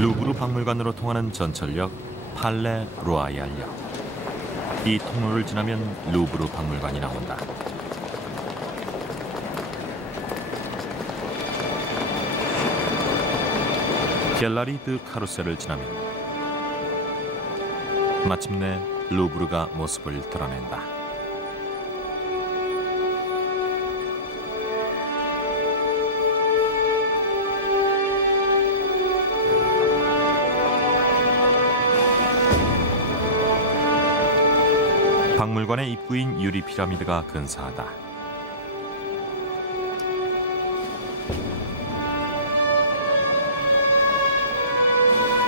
루브르 박물관으로 통하는 전철역 팔레 로아얄역. 이 통로를 지나면 루브르 박물관이 나온다. 갤러리 드 카루셀을 지나면 마침내 루브르가 모습을 드러낸다. 박물관의 입구인 유리 피라미드가 근사하다.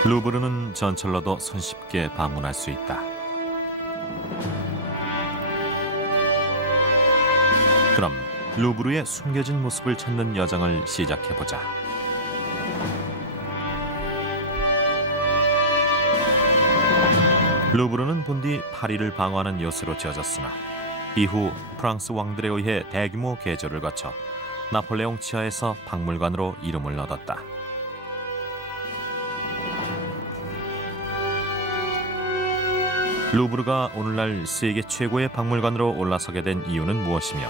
루브르는 전철로도 손쉽게 방문할 수 있다. 그럼 루브르의 숨겨진 모습을 찾는 여정을 시작해보자. 루브르는 본디 파리를 방어하는 요새로 지어졌으나 이후 프랑스 왕들에 의해 대규모 개조를 거쳐 나폴레옹 치하에서 박물관으로 이름을 얻었다. 루브르가 오늘날 세계 최고의 박물관으로 올라서게 된 이유는 무엇이며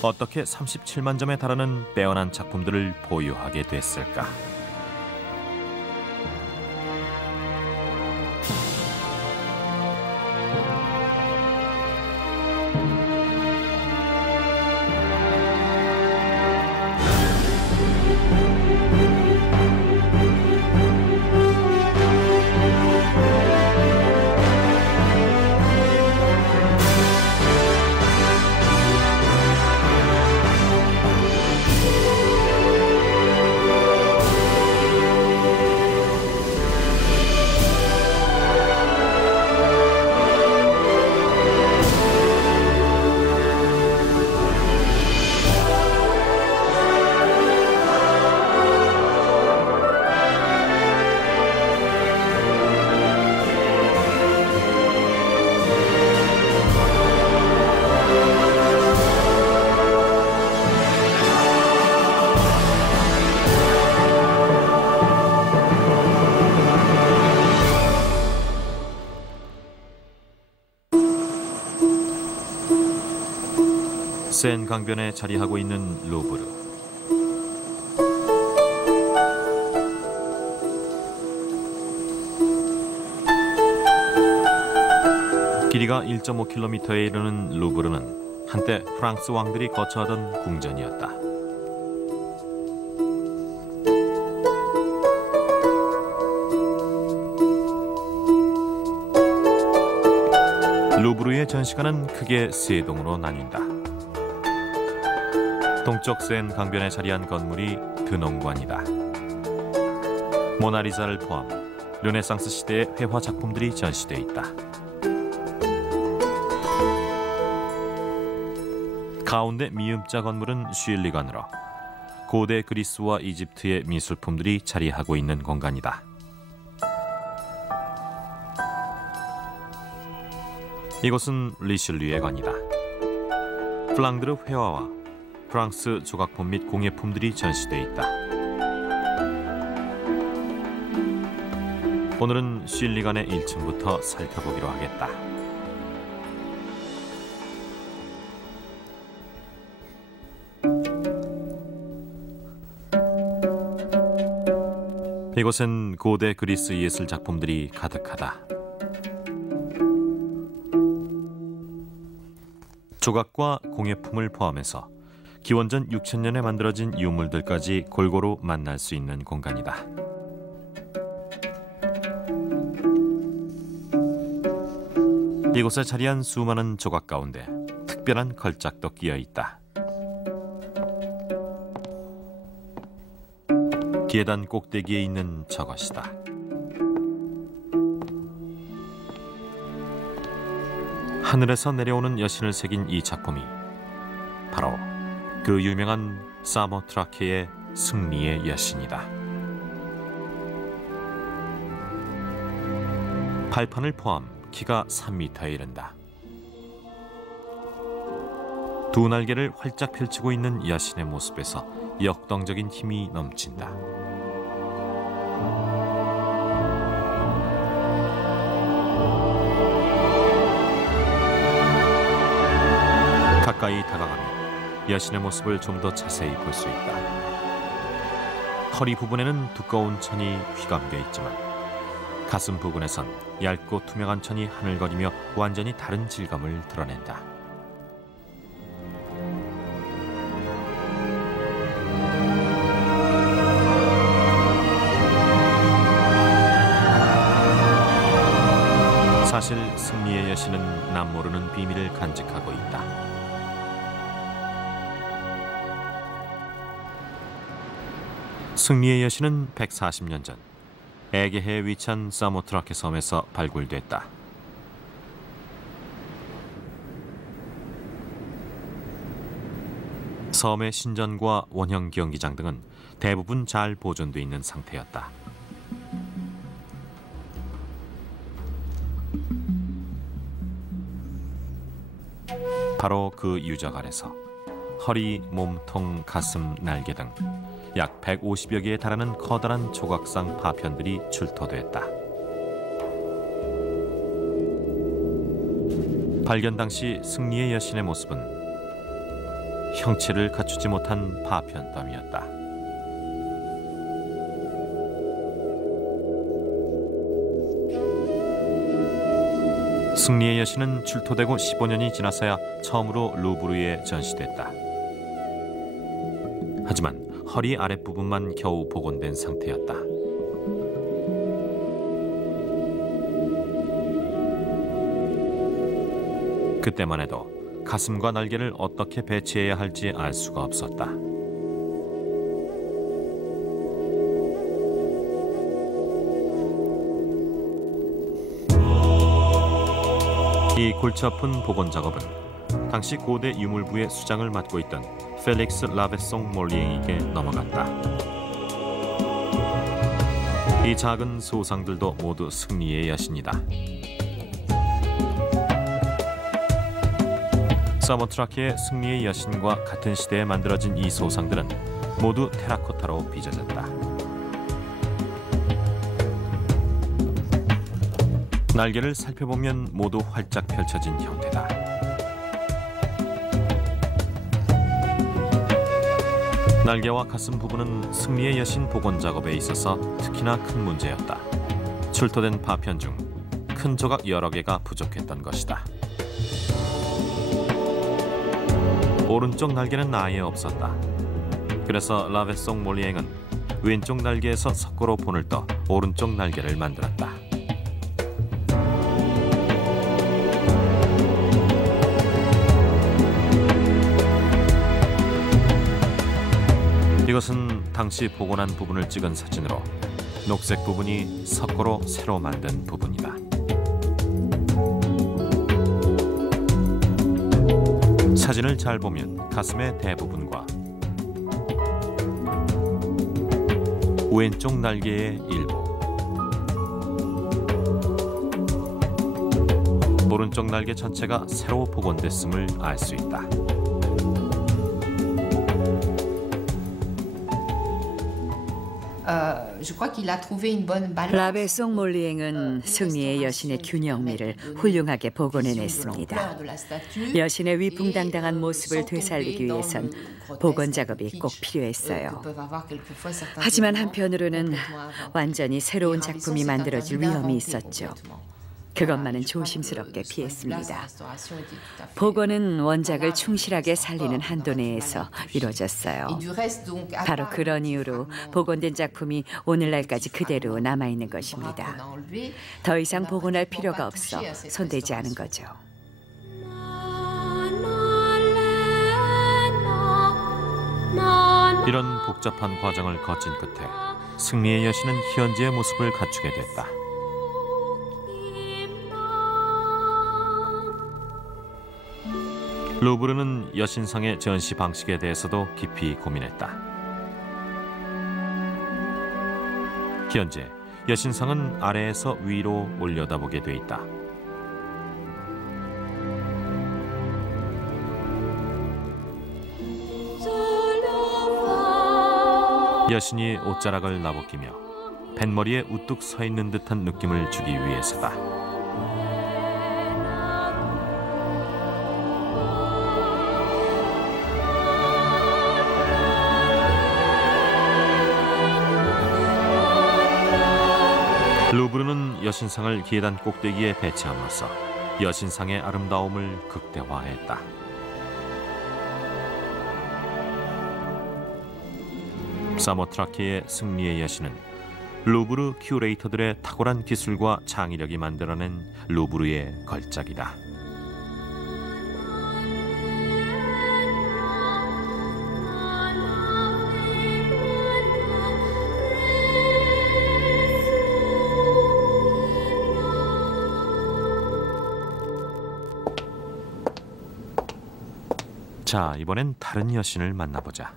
어떻게 37만 점에 달하는 빼어난 작품들을 보유하게 됐을까? 센 강변에 자리하고 있는 루브르. 길이가 1.5km에 이르는 루브르는 한때 프랑스 왕들이 거처하던 궁전이었다. 루브르의 전시관은 크게 세 동으로 나뉜다. 동쪽 센 강변에 자리한 건물이 드농관이다. 모나리자를 포함 르네상스 시대의 회화 작품들이 전시돼 있다. 가운데 미음자 건물은 슐리관으로 고대 그리스와 이집트의 미술품들이 자리하고 있는 공간이다. 이곳은 리슐리의 관이다. 플랑드르 회화와 프랑스 조각품 및 공예품들이 전시돼 있다. 오늘은 슐리관의 1층부터 살펴보기로 하겠다. 이곳은 고대 그리스 예술 작품들이 가득하다. 조각과 공예품을 포함해서 기원전 6000년에 만들어진 유물들까지 골고루 만날 수 있는 공간이다. 이곳에 자리한 수많은 조각 가운데 특별한 걸작도 끼어 있다. 계단 꼭대기에 있는 저것이다. 하늘에서 내려오는 여신을 새긴 이 작품이 바로 그 유명한 사모트라케의 승리의 여신이다. 발판을 포함 키가 3m에 이른다. 두 날개를 활짝 펼치고 있는 여신의 모습에서 역동적인 힘이 넘친다. 가까이 다가가면 여신의 모습을 좀 더 자세히 볼 수 있다. 허리 부분에는 두꺼운 천이 휘감겨 있지만 가슴 부분에선 얇고 투명한 천이 하늘거리며 완전히 다른 질감을 드러낸다. 사실 승리의 여신은 남모르는 비밀을 간직하고 있다. 승리의 여신은 140년 전 에게해에 위치한 사모트라케 섬에서 발굴됐다. 섬의 신전과 원형 경기장 등은 대부분 잘 보존돼 있는 상태였다. 바로 그 유적 아래서 허리, 몸통, 가슴, 날개 등 약 150여 개에 달하는 커다란 조각상 파편들이 출토됐다. 발견 당시 승리의 여신의 모습은 형체를 갖추지 못한 파편 더미였다. 승리의 여신은 출토되고 15년이 지나서야 처음으로 루브르에 전시됐다. 하지만 허리 아랫부분만 겨우 복원된 상태였다. 그때만 해도 가슴과 날개를 어떻게 배치해야 할지 알 수가 없었다. 이 골치 아픈 복원 작업은 당시 고대 유물부의 수장을 맡고 있던 펠릭스 라베송 몰리에에게 넘어갔다. 이 작은 소상들도 모두 승리의 여신이다. 사모트라케의 승리의 여신과 같은 시대에 만들어진 이 소상들은 모두 테라코타로 빚어졌다. 날개를 살펴보면 모두 활짝 펼쳐진 형태다. 날개와 가슴 부분은 승리의 여신 복원 작업에 있어서 특히나 큰 문제였다. 출토된 파편 중 큰 조각 여러 개가 부족했던 것이다. 오른쪽 날개는 아예 없었다. 그래서 라베송 몰리앵은 왼쪽 날개에서 석고로 본을 떠 오른쪽 날개를 만들었다. 이것은 당시 복원한 부분을 찍은 사진으로 녹색 부분이 석고로 새로 만든 부분이다. 사진을 잘 보면 가슴의 대부분과 왼쪽 날개의 일부, 오른쪽 날개 전체가 새로 복원됐음을 알 수 있다. 라베송 몰리앵은 승리의 여신의 균형미를 훌륭하게 복원해냈습니다. 여신의 위풍당당한 모습을 되살리기 위해선 복원 작업이 꼭 필요했어요. 하지만 한편으로는 완전히 새로운 작품이 만들어질 위험이 있었죠. 그것만은 조심스럽게 피했습니다. 복원은 원작을 충실하게 살리는 한도 내에서 이루어졌어요. 바로 그런 이유로 복원된 작품이 오늘날까지 그대로 남아있는 것입니다. 더 이상 복원할 필요가 없어 손대지 않은 거죠. 이런 복잡한 과정을 거친 끝에 승리의 여신은 현재의 모습을 갖추게 됐다. 루브르는 여신상의 전시 방식에 대해서도 깊이 고민했다. 현재 여신상은 아래에서 위로 올려다보게 돼 있다. 여신이 옷자락을 나벗기며 뱃머리에 우뚝 서 있는 듯한 느낌을 주기 위해서다. 루브르는 여신상을 계단 꼭대기에 배치함으로써 여신상의 아름다움을 극대화했다. 사모트라케의 승리의 여신은 루브르 큐레이터들의 탁월한 기술과 창의력이 만들어낸 루브르의 걸작이다. 자, 이번엔 다른 여신을 만나보자.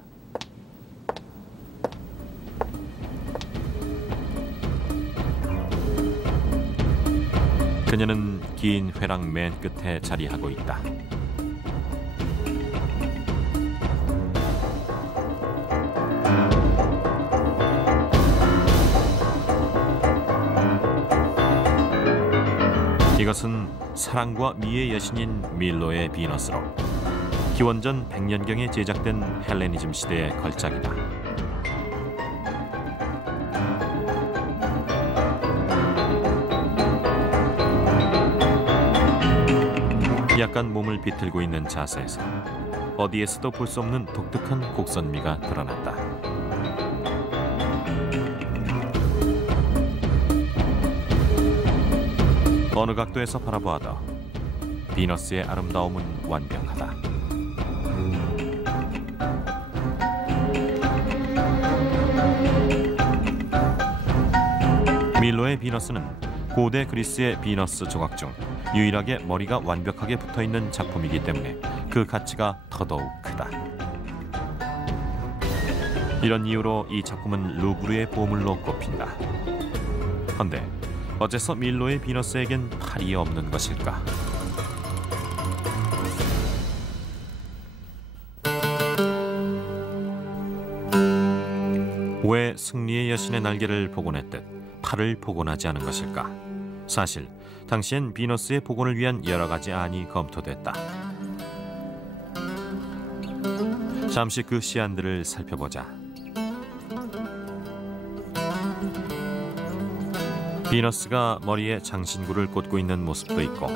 그녀는 긴 회랑 맨 끝에 자리하고 있다. 이것은 사랑과 미의 여신인 밀로의 비너스로 기원전 100년경에 제작된 헬레니즘 시대의 걸작이다. 약간 몸을 비틀고 있는 자세에서 어디에서도 볼 수 없는 독특한 곡선미가 드러났다. 어느 각도에서 바라보아도 비너스의 아름다움은 완벽하다. 밀로의 비너스는 고대 그리스의 비너스 조각 중 유일하게 머리가 완벽하게 붙어있는 작품이기 때문에 그 가치가 더더욱 크다. 이런 이유로 이 작품은 루브르의 보물로 꼽힌다. 그런데 어째서 밀로의 비너스에겐 팔이 없는 것일까? 왜 승리의 여신의 날개를 복원했듯 팔을 복원하지 않은 것일까? 사실 당시엔 비너스의 복원을 위한 여러 가지 안이 검토됐다. 잠시 그 시안들을 살펴보자. 비너스가 머리에 장신구를 꽂고 있는 모습도 있고,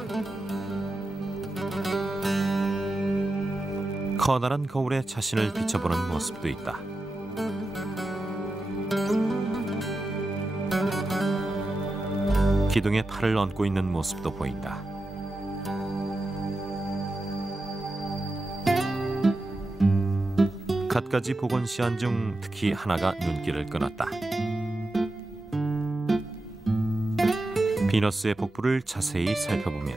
커다란 거울에 자신을 비춰보는 모습도 있다. 기둥에 팔을 얹고 있는 모습도 보인다. 갖가지 복원 시안 중 특히 하나가 눈길을 끊었다. 비너스의 복부를 자세히 살펴보면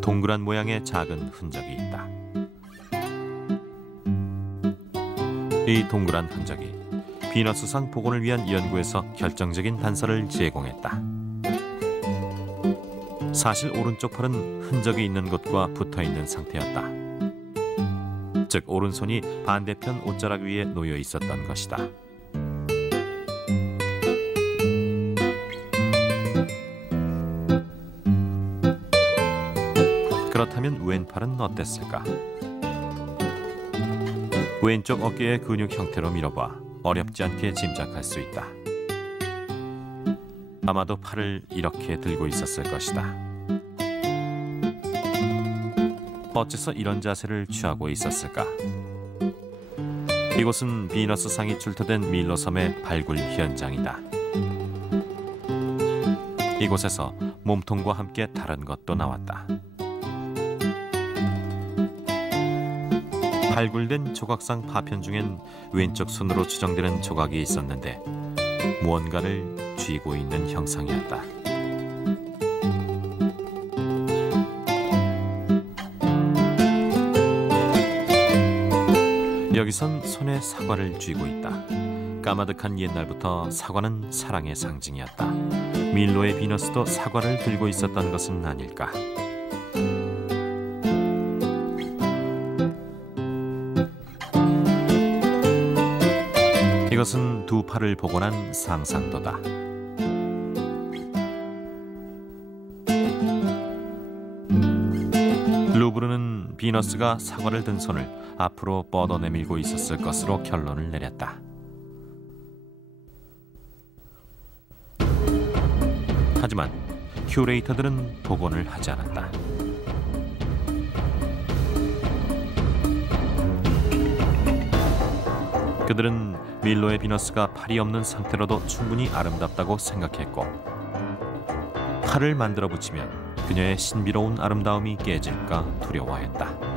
동그란 모양의 작은 흔적이 있다. 이 동그란 흔적이 비너스상 복원을 위한 연구에서 결정적인 단서를 제공했다. 사실 오른쪽 팔은 흔적이 있는 곳과 붙어있는 상태였다. 즉 오른손이 반대편 옷자락 위에 놓여 있었던 것이다. 그렇다면 왼팔은 어땠을까? 왼쪽 어깨의 근육 형태로 밀어봐 어렵지 않게 짐작할 수 있다. 아마도 팔을 이렇게 들고 있었을 것이다. 어째서 이런 자세를 취하고 있었을까? 이곳은 비너스상이 출토된 밀로섬의 발굴 현장이다. 이곳에서 몸통과 함께 다른 것도 나왔다. 발굴된 조각상 파편 중엔 왼쪽 손으로 추정되는 조각이 있었는데 무언가를 쥐고 있는 형상이었다. 여기선 손에 사과를 쥐고 있다. 까마득한 옛날부터 사과는 사랑의 상징이었다. 밀로의 비너스도 사과를 들고 있었던 것은 아닐까? 이것은 두 팔을 복원한 상상도다. 루브르는 비너스가 사과를 든 손을 앞으로 뻗어내밀고 있었을 것으로 결론을 내렸다. 하지만 큐레이터들은 복원을 하지 않았다. 그들은 밀로의 비너스가 팔이 없는 상태로도 충분히 아름답다고 생각했고, 팔을 만들어 붙이면 그녀의 신비로운 아름다움이 깨질까 두려워했다.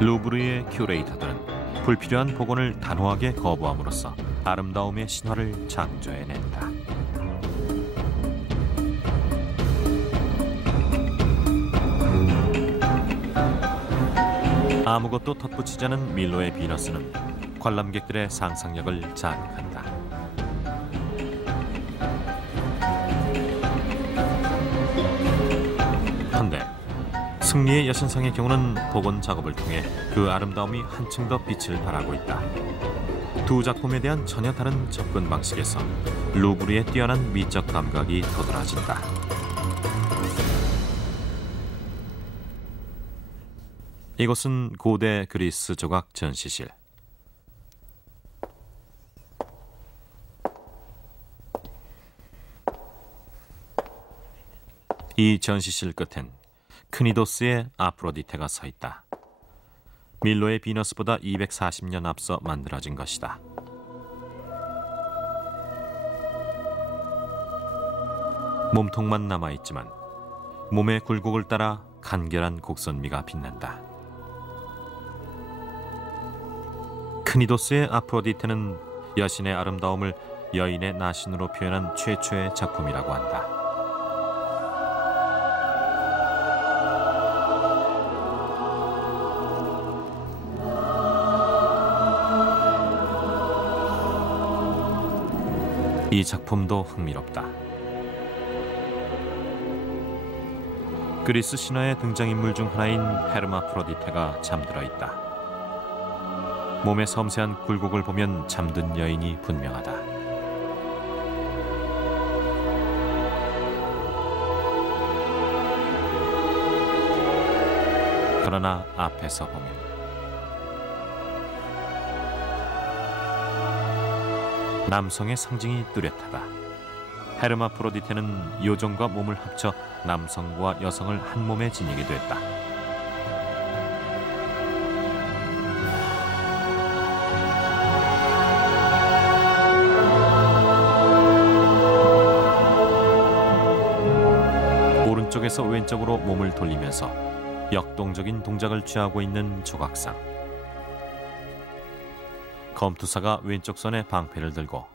루브르의 큐레이터들은 불필요한 복원을 단호하게 거부함으로써 아름다움의 신화를 창조해낸다. 아무것도 덧붙이지 않은 밀로의 비너스는 관람객들의 상상력을 자극한다. 한데 승리의 여신상의 경우는 복원 작업을 통해 그 아름다움이 한층 더 빛을 발하고 있다. 두 작품에 대한 전혀 다른 접근 방식에서 루브르의 뛰어난 미적 감각이 도드라진다. 이곳은 고대 그리스 조각 전시실. 이 전시실 끝엔 크니도스의 아프로디테가 서 있다. 밀로의 비너스보다 240년 앞서 만들어진 것이다. 몸통만 남아있지만 몸의 굴곡을 따라 간결한 곡선미가 빛난다. 크니도스의 아프로디테는 여신의 아름다움을 여인의 나신으로 표현한 최초의 작품이라고 한다. 이 작품도 흥미롭다. 그리스 신화의 등장인물 중 하나인 헤르마프로디테가 잠들어 있다. 몸의 섬세한 굴곡을 보면 잠든 여인이 분명하다. 그러나 앞에서 보면 남성의 상징이 뚜렷하다. 헤르마프로디테는 요정과 몸을 합쳐 남성과 여성을 한 몸에 지니게 됐다. 오른쪽에서 왼쪽으로 몸을 돌리면서 역동적인 동작을 취하고 있는 조각상. 검투사가 왼쪽 손에 방패를 들고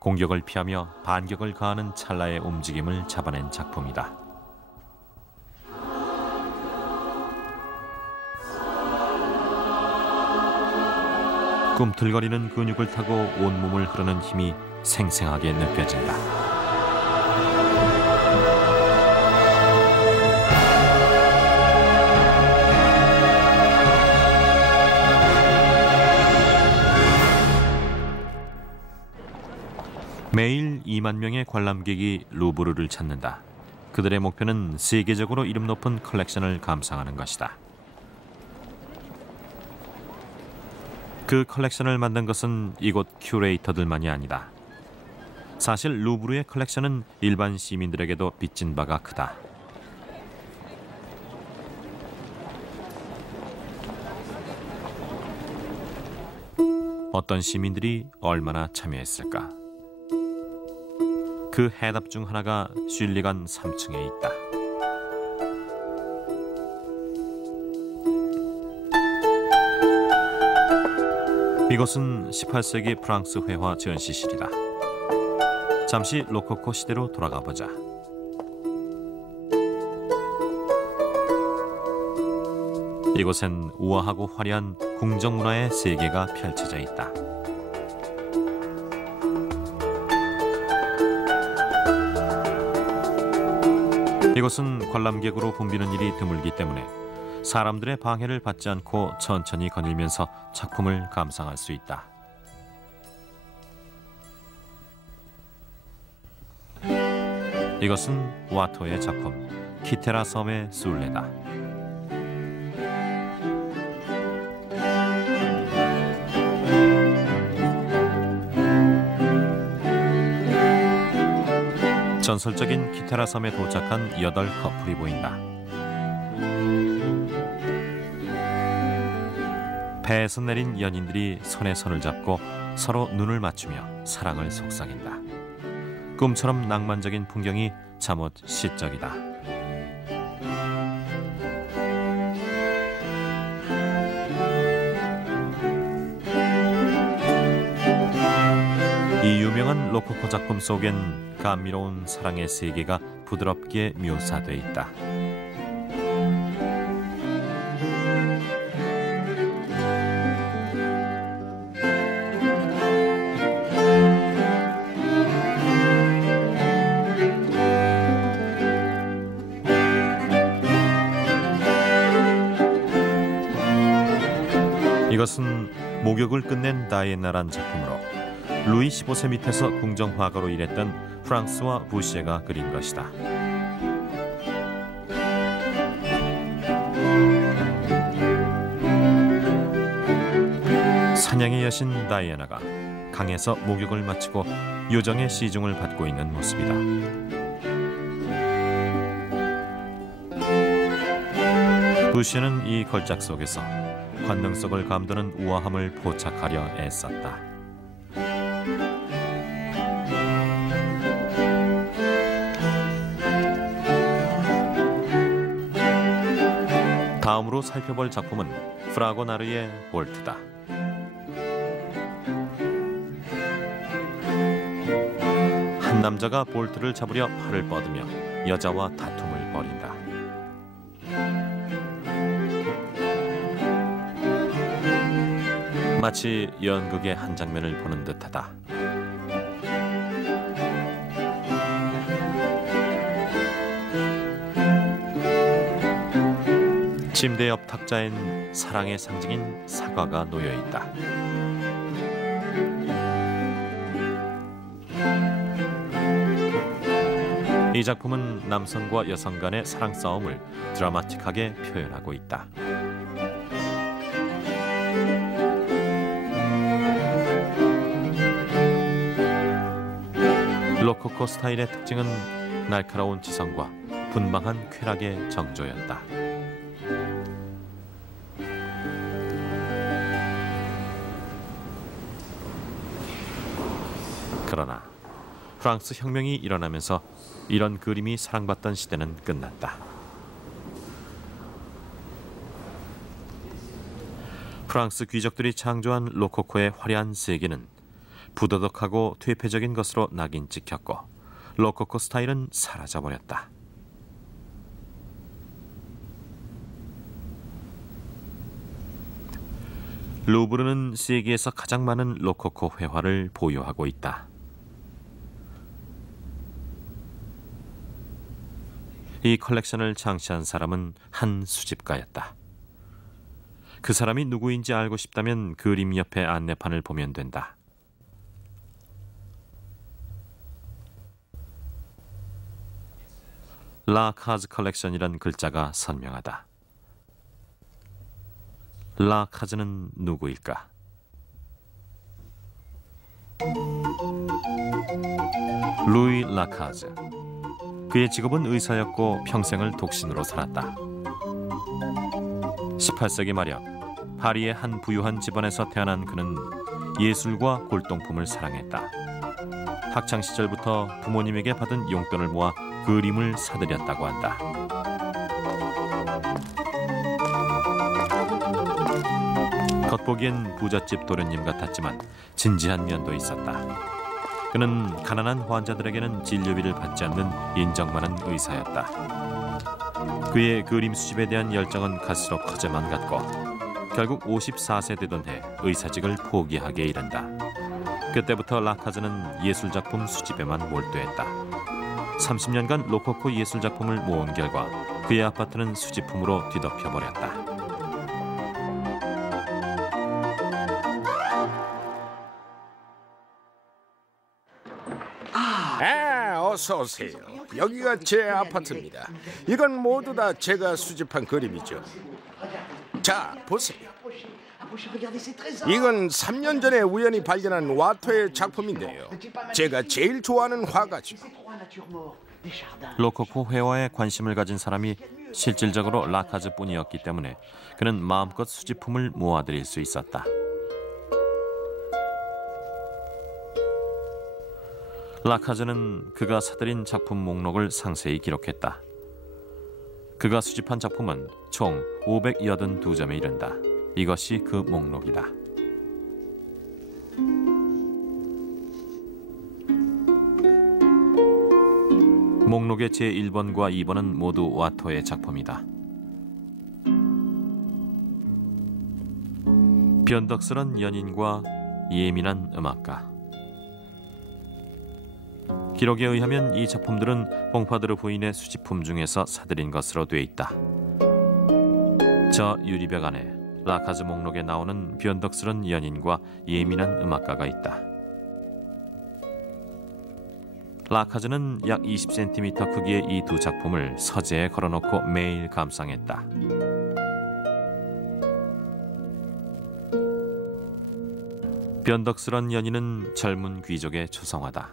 공격을 피하며 반격을 가하는 찰나의 움직임을 잡아낸 작품이다. 꿈틀거리는 근육을 타고 온몸을 흐르는 힘이 생생하게 느껴진다. 매일 2만 명의 관람객이 루브르를 찾는다. 그들의 목표는 세계적으로 이름 높은 컬렉션을 감상하는 것이다. 그 컬렉션을 만든 것은 이곳 큐레이터들만이 아니다. 사실 루브르의 컬렉션은 일반 시민들에게도 빚진 바가 크다. 어떤 시민들이 얼마나 참여했을까? 그 해답 중 하나가 슐리간 3층에 있다. 이곳은 18세기 프랑스 회화 전시실이다. 잠시 로코코 시대로 돌아가 보자. 이곳엔 우아하고 화려한 궁정 문화의 세계가 펼쳐져 있다. 이곳은 관람객으로 붐비는 일이 드물기 때문에 사람들의 방해를 받지 않고 천천히 거닐면서 작품을 감상할 수 있다. 이것은 와토의 작품 키테라 섬의 순례다. 전설적인 키테라 섬에 도착한 8커플이 보인다. 배에서 내린 연인들이 손에 손을 잡고 서로 눈을 맞추며 사랑을 속삭인다. 꿈처럼 낭만적인 풍경이 잠옷 시적이다. 이 유명한 로코코 작품 속엔 감미로운 사랑의 세계가 부드럽게 묘사돼 있다. 이것은 목욕을 끝낸 다이애나란 작품으로 루이 15세 밑에서 궁정화가로 일했던 프랑스와 부시에가 그린 것이다. 사냥의 여신 다이애나가 강에서 목욕을 마치고 요정의 시중을 받고 있는 모습이다. 부시에는 이 걸작 속에서 관능 속을 감도는 우아함을 포착하려 애썼다. 다음으로 살펴볼 작품은 프라고나르의 볼트다. 한 남자가 볼트를 잡으려 팔을 뻗으며 여자와 다툼을 벌인다. 마치 연극의 한 장면을 보는 듯하다. 침대 옆 탁자엔 사랑의 상징인 사과가 놓여 있다. 이 작품은 남성과 여성 간의 사랑 싸움을 드라마틱하게 표현하고 있다. 로코코 스타일의 특징은 날카로운 지성과 분방한 쾌락의 정조였다. 그러나 프랑스 혁명이 일어나면서 이런 그림이 사랑받던 시대는 끝났다. 프랑스 귀족들이 창조한 로코코의 화려한 세계는 부도덕하고 퇴폐적인 것으로 낙인 찍혔고 로코코 스타일은 사라져버렸다. 루브르는 세계에서 가장 많은 로코코 회화를 보유하고 있다. 이 컬렉션을 창시한 사람은 한 수집가였다. 그 사람이 누구인지 알고 싶다면 그림 옆에 안내판을 보면 된다. 라 카즈 컬렉션이란 글자가 선명하다. 라 카즈는 누구일까? 루이 라카즈. 그의 직업은 의사였고 평생을 독신으로 살았다. 18세기 말약 파리의 한 부유한 집안에서 태어난 그는 예술과 골동품을 사랑했다. 학창 시절부터 부모님에게 받은 용돈을 모아 그림을 사들였다고 한다. 겉보기엔 부잣집 도련님 같았지만 진지한 면도 있었다. 그는 가난한 환자들에게는 진료비를 받지 않는 인정 많은 의사였다. 그의 그림 수집에 대한 열정은 갈수록 커져만 갔고 결국 54세 되던 해 의사직을 포기하게 이른다. 그때부터 라카즈는 예술작품 수집에만 몰두했다. 30년간 로코코 예술작품을 모은 결과 그의 아파트는 수집품으로 뒤덮여버렸다. 어서 오세요. 여기가 제 아파트입니다. 이건 모두 다 제가 수집한 그림이죠. 자, 보세요. 이건 3년 전에 우연히 발견한 와토의 작품인데요. 제가 제일 좋아하는 화가죠. 로코코 회화에 관심을 가진 사람이 실질적으로 라카즈뿐이었기 때문에 그는 마음껏 수집품을 모아들일 수 있었다. 라카즈는 그가 사들인 작품 목록을 상세히 기록했다. 그가 수집한 작품은 총 582점에 이른다. 이것이 그 목록이다. 목록의 제1번과 2번은 모두 와토의 작품이다. 변덕스런 연인과 예민한 음악가. 기록에 의하면 이 작품들은 봉파드르 부인의 수집품 중에서 사들인 것으로 돼 있다. 저 유리벽 안에 라카즈 목록에 나오는 변덕스런 연인과 예민한 음악가가 있다. 라카즈는 약 20cm 크기의 이 두 작품을 서재에 걸어놓고 매일 감상했다. 변덕스런 연인은 젊은 귀족의 초성화다.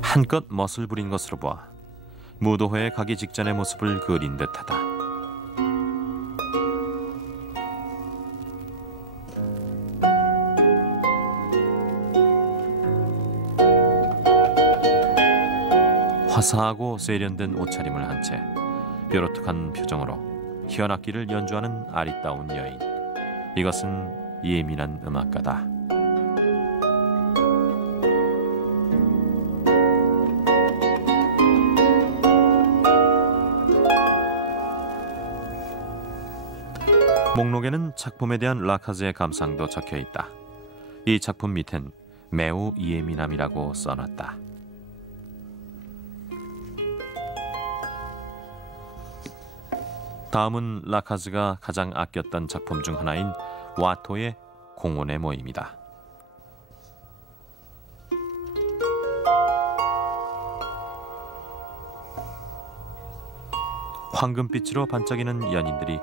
한껏 멋을 부린 것으로 보아 무도회에 가기 직전의 모습을 그린 듯하다. 화사하고 세련된 옷차림을 한 채 뾰루툭한 표정으로 현악기를 연주하는 아리따운 여인. 이것은 예민한 음악가다. 목록에는 작품에 대한 라카즈의 감상도 적혀 있다. 이 작품 밑엔 매우 예민함이라고 써놨다. 다음은 라카즈가 가장 아꼈던 작품 중 하나인 와토의 공원의 모임이다. 황금빛으로 반짝이는 연인들이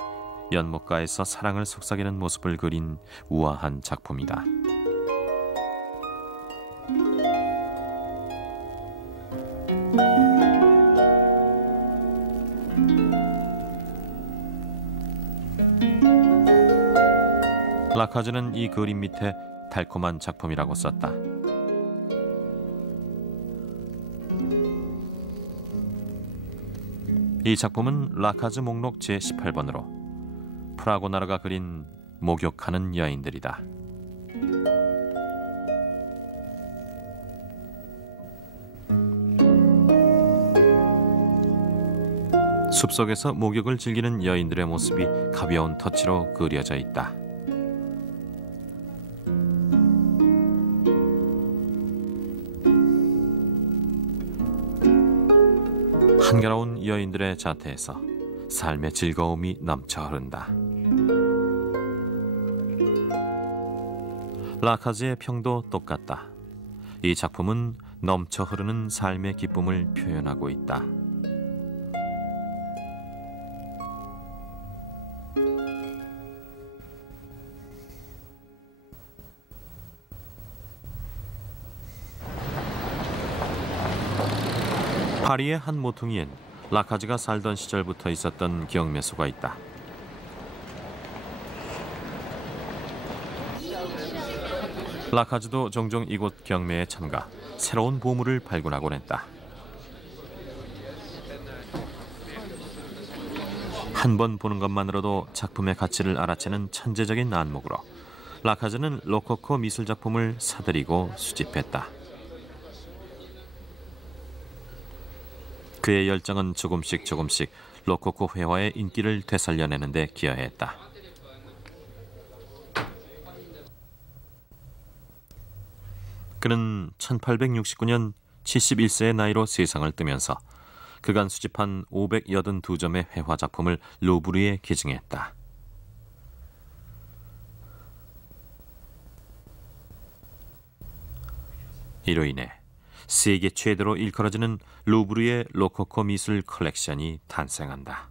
연못가에서 사랑을 속삭이는 모습을 그린 우아한 작품이다. 라카즈는 이 그림 밑에 달콤한 작품이라고 썼다. 이 작품은 라카즈 목록 제18번으로 프라고나르가 그린 목욕하는 여인들이다. 숲속에서 목욕을 즐기는 여인들의 모습이 가벼운 터치로 그려져 있다. 한가로운 여인들의 자태에서 삶의 즐거움이 넘쳐 흐른다. 라카즈의 평도 똑같다. 이 작품은 넘쳐 흐르는 삶의 기쁨을 표현하고 있다. 파리의 한 모퉁이엔 라카즈가 살던 시절부터 있었던 경매소가 있다. 라카즈도 종종 이곳 경매에 참가, 새로운 보물을 발굴하곤 했다. 한 번 보는 것만으로도 작품의 가치를 알아채는 천재적인 안목으로 라카즈는 로코코 미술작품을 사들이고 수집했다. 그의 열정은 조금씩 로코코 회화의 인기를 되살려내는 데 기여했다. 그는 1869년 71세의 나이로 세상을 뜨면서 그간 수집한 582점의 회화 작품을 루브르에 기증했다. 이로 인해 세계 최대로 일컬어지는 루브르의 로코코 미술 컬렉션이 탄생한다.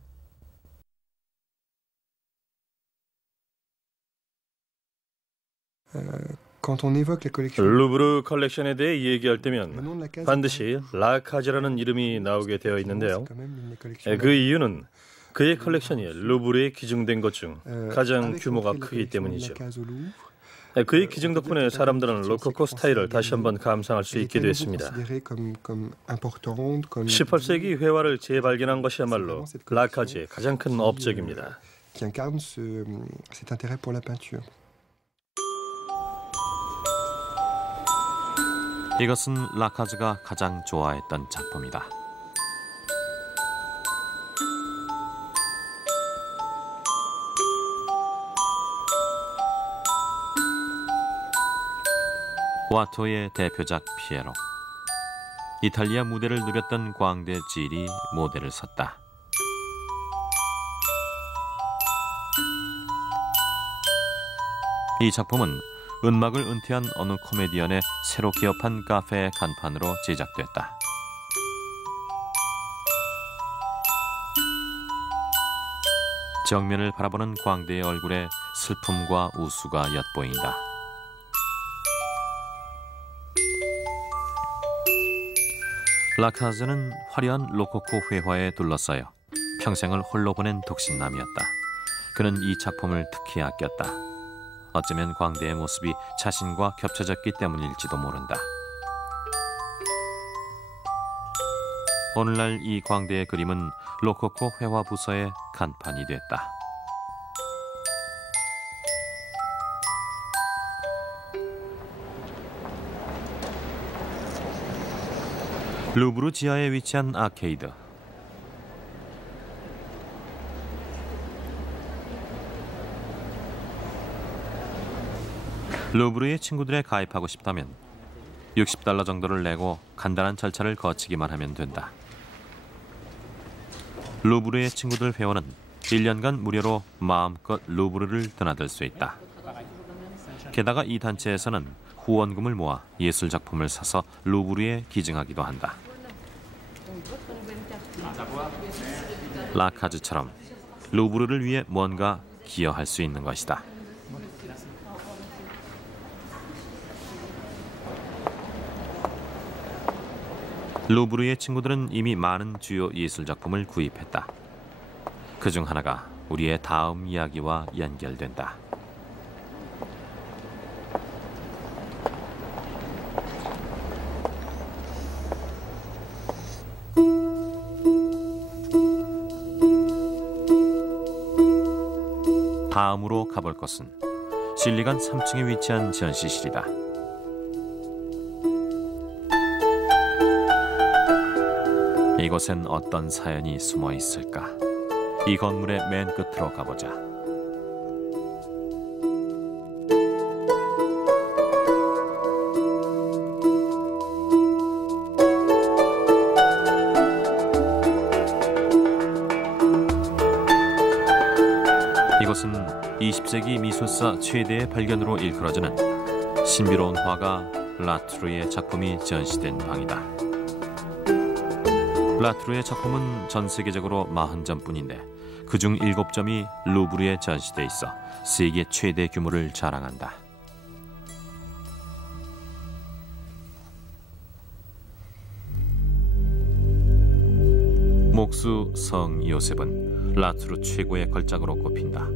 루브르 컬렉션에 대해 얘기할 때면 반드시 라카즈라는 이름이 나오게 되어 있는데요. 그 이유는 그의 컬렉션이 루브르에 기증된 것 중 가장 규모가 크기 때문이죠. 그의 기증 덕분에 사람들은 로코코 스타일을 다시 한번 감상할 수 있게 됐습니다. 18세기 회화를 재발견한 것이야말로 라카즈의 가장 큰 업적입니다. 이것은 라카즈가 가장 좋아했던 작품이다. 와토의 대표작 피에로. 이탈리아 무대를 누볐던 광대 질이 모델을 섰다. 이 작품은 은막을 은퇴한 어느 코미디언의 새로 개업한 카페의 간판으로 제작됐다. 정면을 바라보는 광대의 얼굴에 슬픔과 우수가 엿보인다. 라카즈는 화려한 로코코 회화에 둘러싸여 평생을 홀로 보낸 독신남이었다. 그는 이 작품을 특히 아꼈다. 어쩌면 광대의 모습이 자신과 겹쳐졌기 때문일지도 모른다. 오늘날 이 광대의 그림은 로코코 회화 부서의 간판이 됐다. 루브르 지하에 위치한 아케이드. 루브르의 친구들에 가입하고 싶다면 $60 정도를 내고 간단한 절차를 거치기만 하면 된다. 루브르의 친구들 회원은 1년간 무료로 마음껏 루브르를 드나들 수 있다. 게다가 이 단체에서는 후원금을 모아 예술작품을 사서 루브르에 기증하기도 한다. 라카즈처럼 루브르를 위해 뭔가 기여할 수 있는 것이다. 루브르의 친구들은 이미 많은 주요 예술작품을 구입했다. 그중 하나가 우리의 다음 이야기와 연결된다. 다음으로 가볼 곳은 실리간 3층에 위치한 전시실이다. 이곳엔 어떤 사연이 숨어 있을까? 이 건물의 맨 끝으로 가보자. 이곳은 20세기 미술사 최대의 발견으로 일컬어지는 신비로운 화가 라트루의 작품이 전시된 방이다. 라트루의 작품은 전 세계적으로 40점뿐인데 그중 7점이 루브르에 전시돼 있어 세계 최대 규모를 자랑한다. 목수 성 요셉은 라트루 최고의 걸작으로 꼽힌다.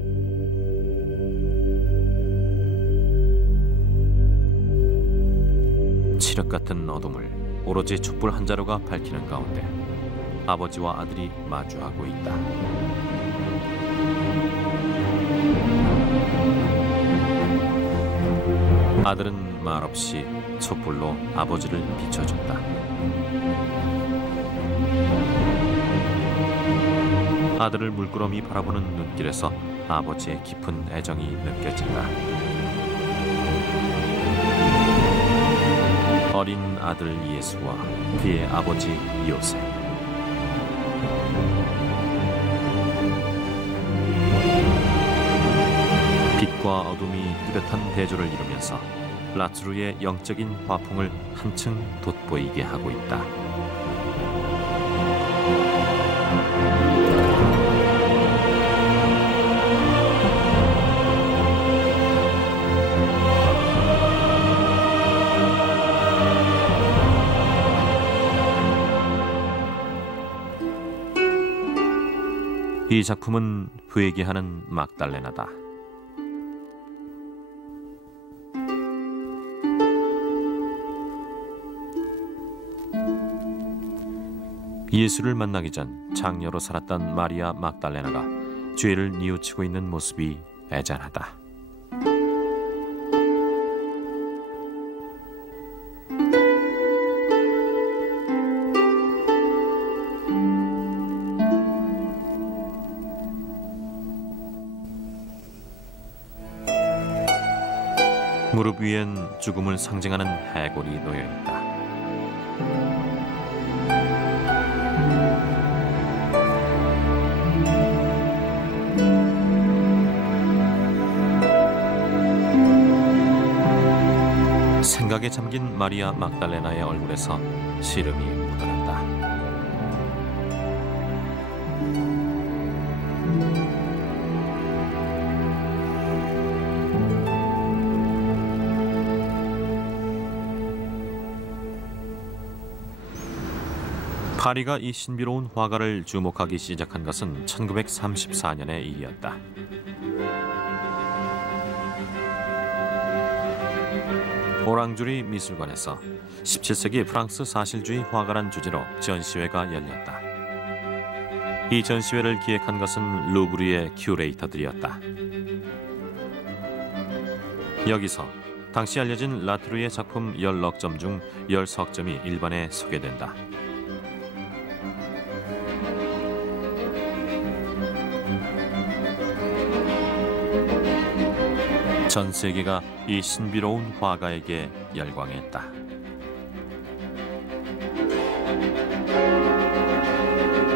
칠흑 같은 어둠을 오로지 촛불 한 자루가 밝히는 가운데 아버지와 아들이 마주하고 있다. 아들은 말없이 촛불로 아버지를 비춰준다. 아들을 물끄러미 바라보는 눈길에서 아버지의 깊은 애정이 느껴진다. 어린 아들 예수와 그의 아버지 요셉. 빛과 어둠이 뚜렷한 대조를 이루면서 라트루의 영적인 화풍을 한층 돋보이게 하고 있다. 이 작품은 회개하는 막달레나다. 예수를 만나기 전 장녀로 살았던 마리아 막달레나가 죄를 뉘우치고 있는 모습이 애잔하다. 무릎 위엔 죽음을 상징하는 해골이 놓여있다. 생각에 잠긴 마리아 막달레나의 얼굴에서 시름이 묻어난다. 파리가 이 신비로운 화가를 주목하기 시작한 것은 1934년의 일이었다. 오랑주리 미술관에서 17세기 프랑스 사실주의 화가란 주제로 전시회가 열렸다. 이 전시회를 기획한 것은 루브르의 큐레이터들이었다. 여기서 당시 알려진 라트루의 작품 10억 점 중 10석점이 일반에 소개된다. 전 세계가 이 신비로운 화가에게 열광했다.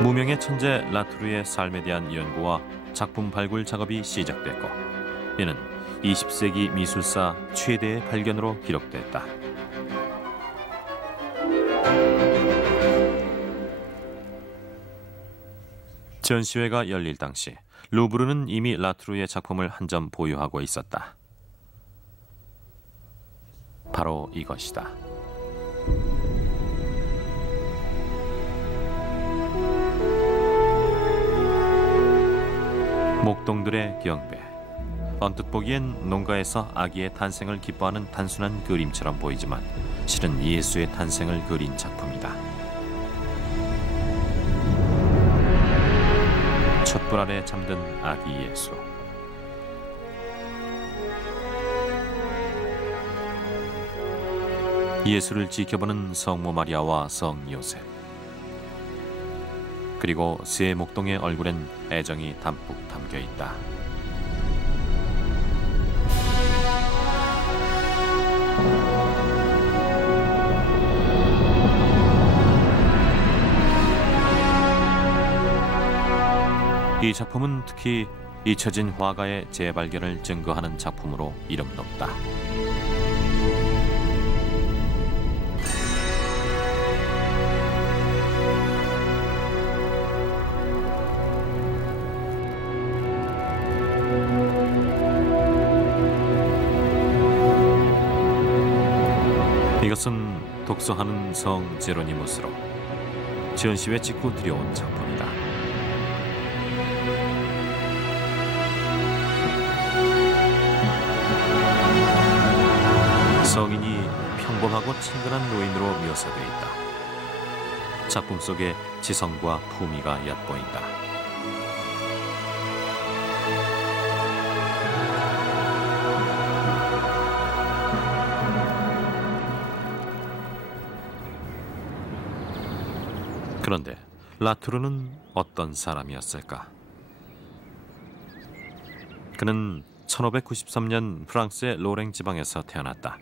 무명의 천재 라트루의 삶에 대한 연구와 작품 발굴 작업이 시작됐고, 이는 20세기 미술사 최대의 발견으로 기록됐다. 전시회가 열릴 당시 루브르는 이미 라트루의 작품을 한 점 보유하고 있었다. 바로 이것이다. 목동들의 경배. 언뜻 보기엔 농가에서 아기의 탄생을 기뻐하는 단순한 그림처럼 보이지만 실은 예수의 탄생을 그린 작품이다. 촛불 아래 잠든 아기 예수. 예수를 지켜보는 성모 마리아와 성 요셉, 그리고 세 목동의 얼굴엔 애정이 담뿍 담겨 있다. 이 작품은 특히 잊혀진 화가의 재발견을 증거하는 작품으로 이름 높다. 이것은 독서하는 성 제로니무스로 전시회 직후 들여온 작품이다. 성인이 평범하고 친근한 노인으로 묘사되어 있다. 작품 속에 지성과 품위가 엿보인다. 그런데 라트루는 어떤 사람이었을까? 그는 1593년 프랑스의 로랭 지방에서 태어났다.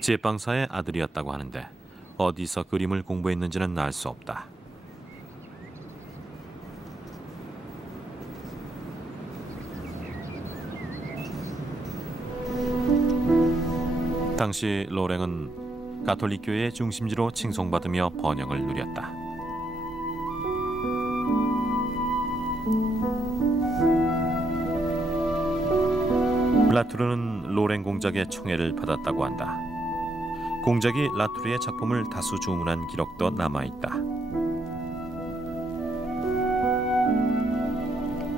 제빵사의 아들이었다고 하는데 어디서 그림을 공부했는지는 알 수 없다. 당시 로랭은 가톨릭교회의 중심지로 칭송받으며 번영을 누렸다. 라투르는 로랭 공작의 총애를 받았다고 한다. 공작이 라투르의 작품을 다수 주문한 기록도 남아있다.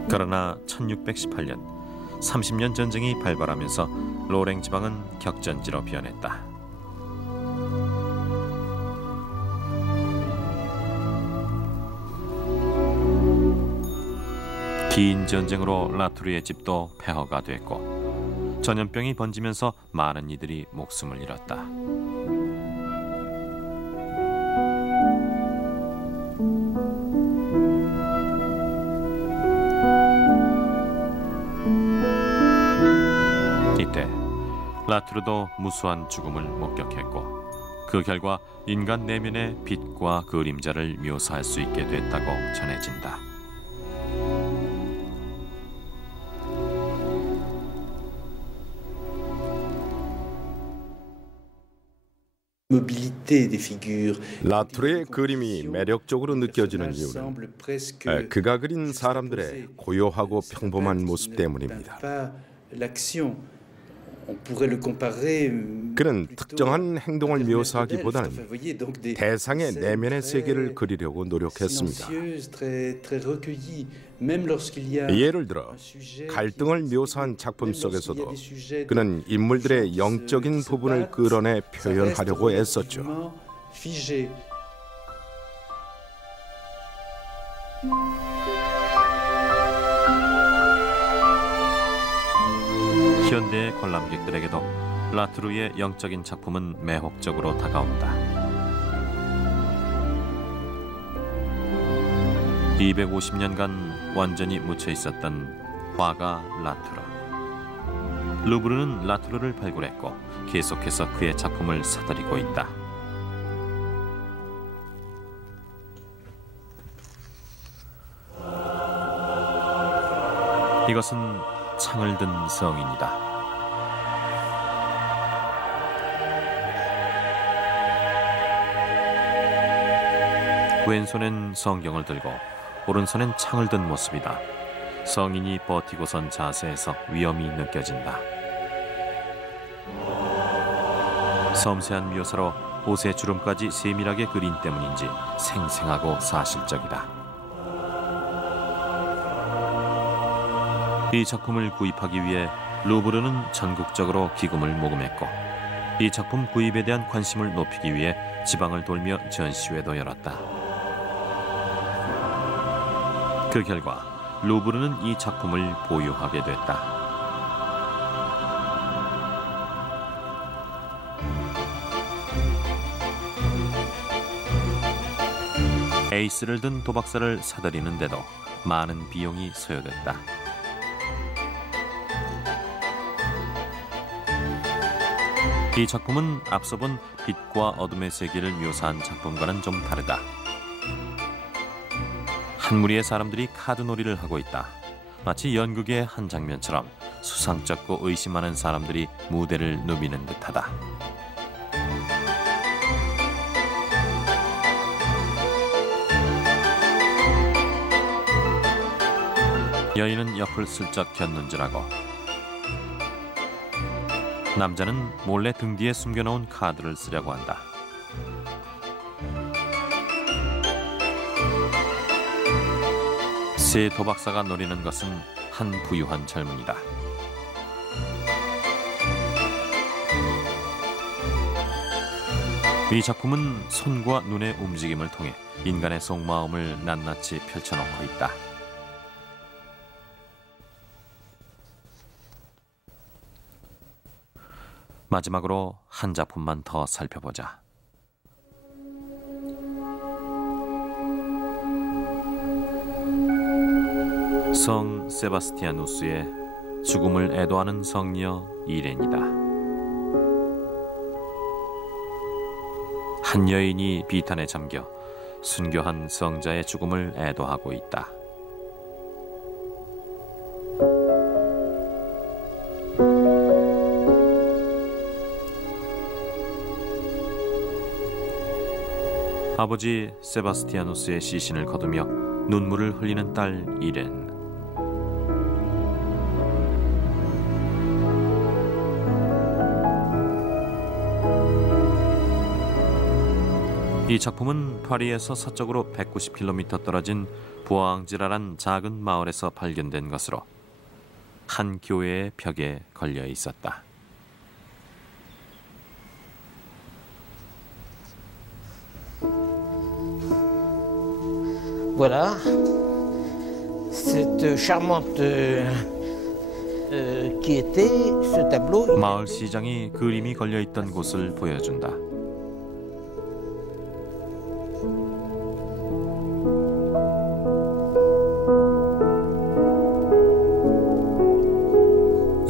그러나 1618년 30년 전쟁이 발발하면서 로랭 지방은 격전지로 변했다. 긴 전쟁으로 라투르의 집도 폐허가 됐고 전염병이 번지면서 많은 이들이 목숨을 잃었다. 이때 라투르도 무수한 죽음을 목격했고 그 결과 인간 내면의 빛과 그림자를 묘사할 수 있게 됐다고 전해진다. 라투르의 그림이 매력적으로 느껴지는 이유는 그가 그린 사람들의 고요하고 평범한 모습 때문입니다. 그는 특정한 행동을 묘사하기보다는 대상의 내면의 세계를 그리려고 노력했습니다. 예를 들어 갈등을 묘사한 작품 속에서도 그는 인물들의 영적인 부분을 끌어내 표현하려고 애썼죠. 현대의 관람객들에게도 라투르의 영적인 작품은 매혹적으로 다가온다. 250년간 완전히 묻혀 있었던 화가 라투르. 루브르는 라투르를 발굴했고 계속해서 그의 작품을 사들이고 있다. 이것은 창을 든 성인이다. 왼손엔 성경을 들고 오른손엔 창을 든 모습이다. 성인이 버티고 선 자세에서 위험이 느껴진다. 섬세한 묘사로 옷의 주름까지 세밀하게 그린 때문인지 생생하고 사실적이다. 이 작품을 구입하기 위해 루브르는 전국적으로 기금을 모금했고 이 작품 구입에 대한 관심을 높이기 위해 지방을 돌며 전시회도 열었다. 그 결과 루브르는 이 작품을 보유하게 됐다. 에이스를 든 도박사를 사들이는데도 많은 비용이 소요됐다. 이 작품은 앞서 본 빛과 어둠의 세계를 묘사한 작품과는 좀 다르다. 한 무리의 사람들이 카드놀이를 하고 있다. 마치 연극의 한 장면처럼 수상쩍고 의심 많은 사람들이 무대를 누비는 듯하다. 여인은 옆을 슬쩍 겼는지라고 남자는 몰래 등 뒤에 숨겨놓은 카드를 쓰려고 한다. 새 도박사가 노리는 것은 한 부유한 젊은이다. 이 작품은 손과 눈의 움직임을 통해 인간의 속마음을 낱낱이 펼쳐놓고 있다. 마지막으로 한 작품만 더 살펴보자. 성 세바스티아누스의 죽음을 애도하는 성녀 이렌이다. 한 여인이 비탄에 잠겨 순교한 성자의 죽음을 애도하고 있다. 아버지 세바스티아누스의 시신을 거두며 눈물을 흘리는 딸 이렌. 이 작품은 파리에서 서쪽으로 190km 떨어진 부앙지라란 작은 마을에서 발견된 것으로 한 교회의 벽에 걸려 있었다. Voilà, cette charmante qui était ce tableau. 마을 시장이 그림이 걸려 있던 곳을 보여준다.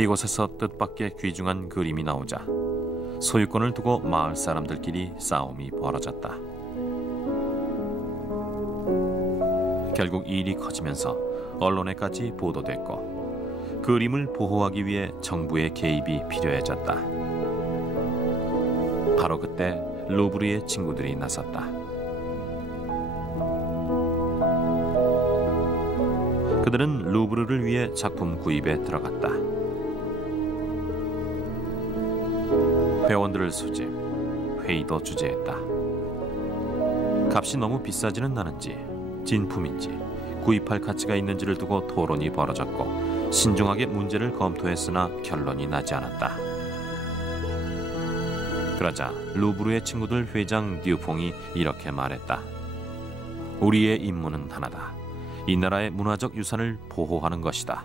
이곳에서 뜻밖의 귀중한 그림이 나오자 소유권을 두고 마을 사람들끼리 싸움이 벌어졌다. 결국 일이 커지면서 언론에까지 보도됐고 그림을 보호하기 위해 정부의 개입이 필요해졌다. 바로 그때 루브르의 친구들이 나섰다. 그들은 루브르를 위해 작품 구입에 들어갔다. 회원들을 소집, 회의도 주재했다. 값이 너무 비싸지는 않은지, 진품인지, 구입할 가치가 있는지를 두고 토론이 벌어졌고 신중하게 문제를 검토했으나 결론이 나지 않았다. 그러자 루브르의 친구들 회장 듀퐁이 이렇게 말했다. 우리의 임무는 하나다. 이 나라의 문화적 유산을 보호하는 것이다.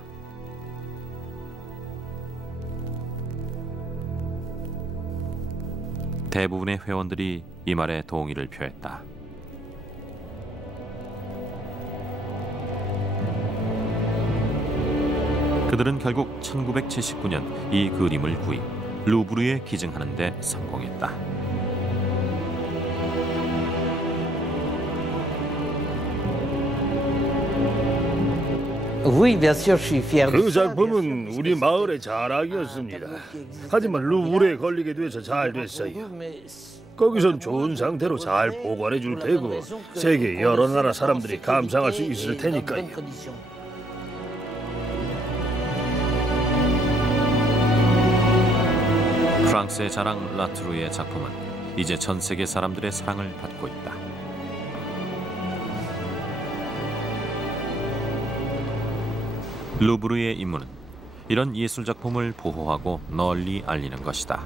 대부분의 회원들이 이 말에 동의를 표했다. 그들은 결국 1979년 이 그림을 구입, 루브르에 기증하는 데 성공했다. 그 작품은 우리 마을의 자랑이었습니다. 하지만 루브르에 걸리게 돼서 잘 됐어요. 거기선 좋은 상태로 잘 보관해 줄 테고 세계 여러 나라 사람들이 감상할 수 있을 테니까요. 프랑스의 자랑 라트루의 작품은 이제 전 세계 사람들의 사랑을 받고 있다. 루브르의 임무는 이런 예술작품을 보호하고 널리 알리는 것이다.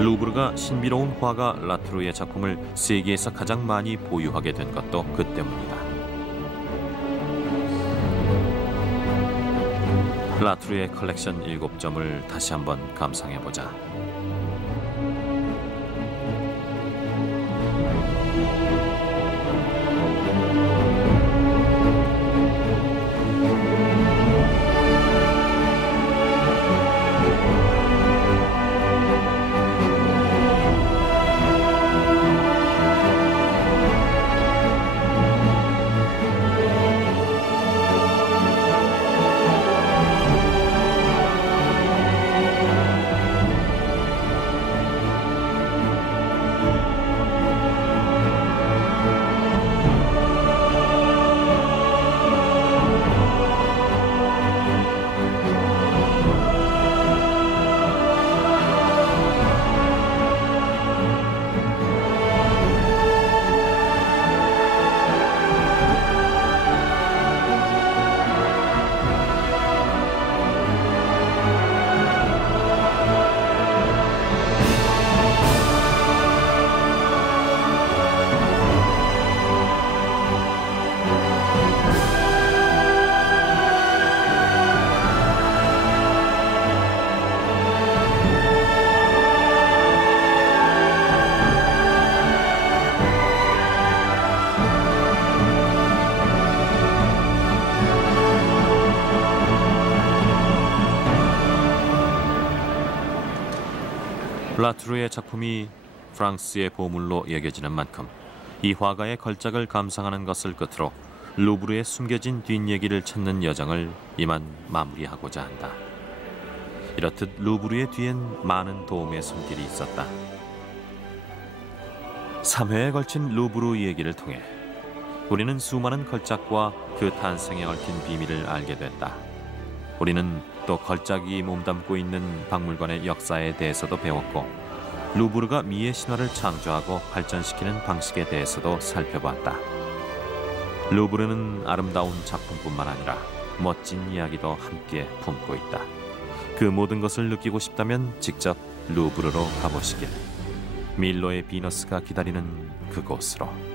루브르가 신비로운 화가 라트루의 작품을 세계에서 가장 많이 보유하게 된 것도 그 때문이다. 라트루의 컬렉션 7점을 다시 한번 감상해보자. 라트루의 작품이 프랑스의 보물로 여겨지는 만큼 이 화가의 걸작을 감상하는 것을 끝으로 루브르에 숨겨진 뒷얘기를 찾는 여정을 이만 마무리하고자 한다. 이렇듯 루브르의 뒤엔 많은 도움의 손길이 있었다. 3회에 걸친 루브르 얘기를 통해 우리는 수많은 걸작과 그 탄생에 얽힌 비밀을 알게 됐다. 우리는 또 걸작이 몸담고 있는 박물관의 역사에 대해서도 배웠고 루브르가 미의 신화를 창조하고 발전시키는 방식에 대해서도 살펴봤다. 루브르는 아름다운 작품뿐만 아니라 멋진 이야기도 함께 품고 있다. 그 모든 것을 느끼고 싶다면 직접 루브르로 가보시길. 밀로의 비너스가 기다리는 그곳으로.